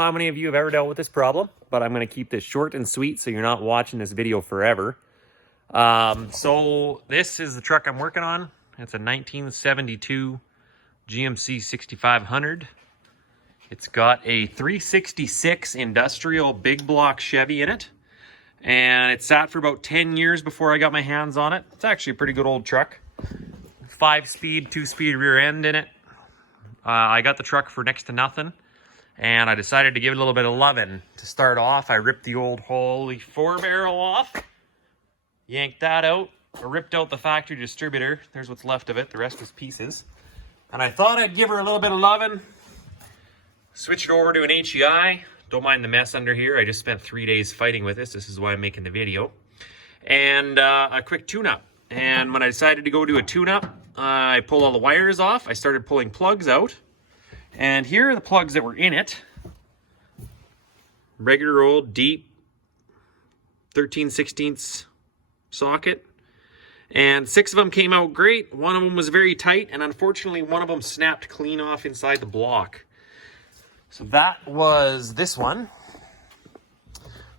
How many of you have ever dealt with this problem? But I'm going to keep this short and sweet so you're not watching this video forever. So this is the truck I'm working on. It's a 1972 GMC 6500. It's got a 366 industrial big block Chevy in it. And it sat for about 10 years before I got my hands on it. It's actually a pretty good old truck. 5-speed, 2-speed rear end in it. I got the truck for next to nothing. And I decided to give it a little bit of loving. To start off, I ripped the old Holley 4-barrel off. Yanked that out. I ripped out the factory distributor. There's what's left of it. The rest is pieces. And I thought I'd give her a little bit of loving. Switched it over to an HEI. Don't mind the mess under here. I just spent 3 days fighting with this. This is why I'm making the video. And a quick tune-up. And when I decided to go do a tune-up, I pulled all the wires off. I started pulling plugs out. And here are the plugs that were in it. Regular old deep 13/16 socket. And 6 of them came out great. One of them was very tight, and unfortunately one of them snapped clean off inside the block. So that was this one.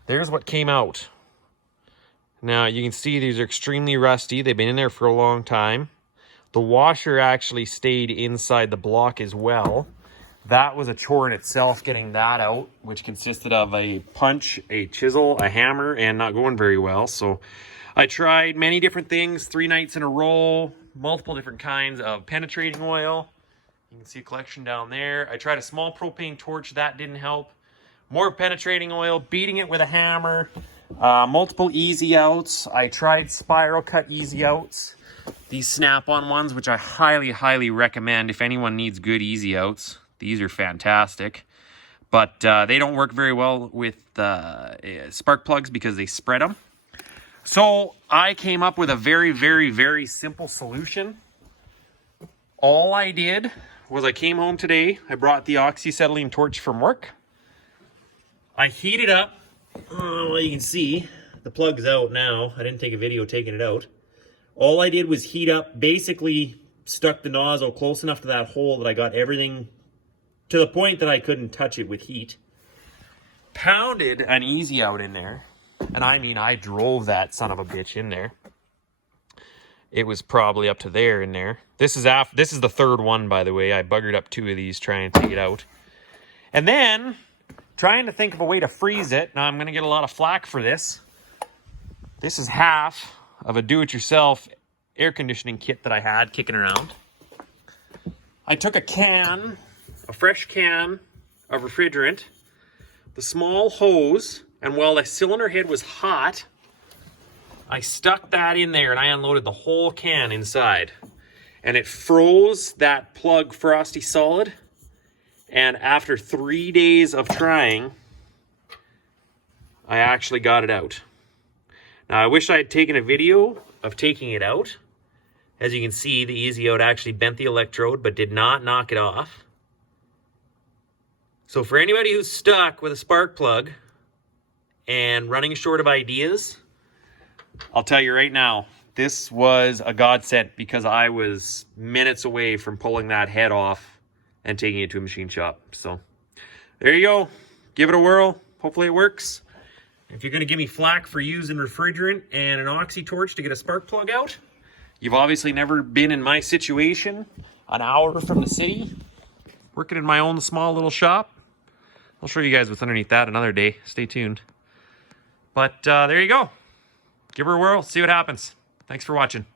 There's what came out. Now you can see these are extremely rusty. They've been in there for a long time. The washer actually stayed inside the block as well. That was a chore in itself, getting that out, which consisted of a punch, a chisel, a hammer, and not going very well. So I tried many different things, 3 nights in a row, multiple different kinds of penetrating oil. You can see a collection down there. I tried a small propane torch, that didn't help. More penetrating oil, beating it with a hammer, multiple easy outs. I tried spiral cut easy outs. These snap-on ones, which I highly, highly recommend if anyone needs good easy outs. These are fantastic, but they don't work very well with spark plugs because they spread them. So I came up with a very, very, very simple solution. All I did was I came home today. I brought the oxyacetylene torch from work. I heated up. Well, you can see the plug's out now. I didn't take a video taking it out. All I did was heat up, basically stuck the nozzle close enough to that hole that I got everything to the point that I couldn't touch it with heat. Pounded an easy out in there. And I mean, I drove that son of a bitch in there. It was probably up to there in there. This is the third one, by the way. I buggered up 2 of these trying to take it out. And then, trying to think of a way to freeze it. Now, I'm going to get a lot of flack for this. This is half of a do-it-yourself air conditioning kit that I had kicking around. I took a fresh can of refrigerant, the small hose, and while the cylinder head was hot, I stuck that in there and I unloaded the whole can inside. And it froze that plug frosty solid. And after 3 days of trying, I actually got it out. Now I wish I had taken a video of taking it out. As you can see, the easy out actually bent the electrode but did not knock it off. So for anybody who's stuck with a spark plug and running short of ideas, I'll tell you right now, this was a godsend because I was minutes away from pulling that head off and taking it to a machine shop. So there you go. Give it a whirl. Hopefully it works. If you're going to give me flack for using refrigerant and an oxy torch to get a spark plug out, you've obviously never been in my situation, an hour from the city, working in my own small little shop. I'll show you guys what's underneath that another day. Stay tuned. But there you go. Give her a whirl. See what happens. Thanks for watching.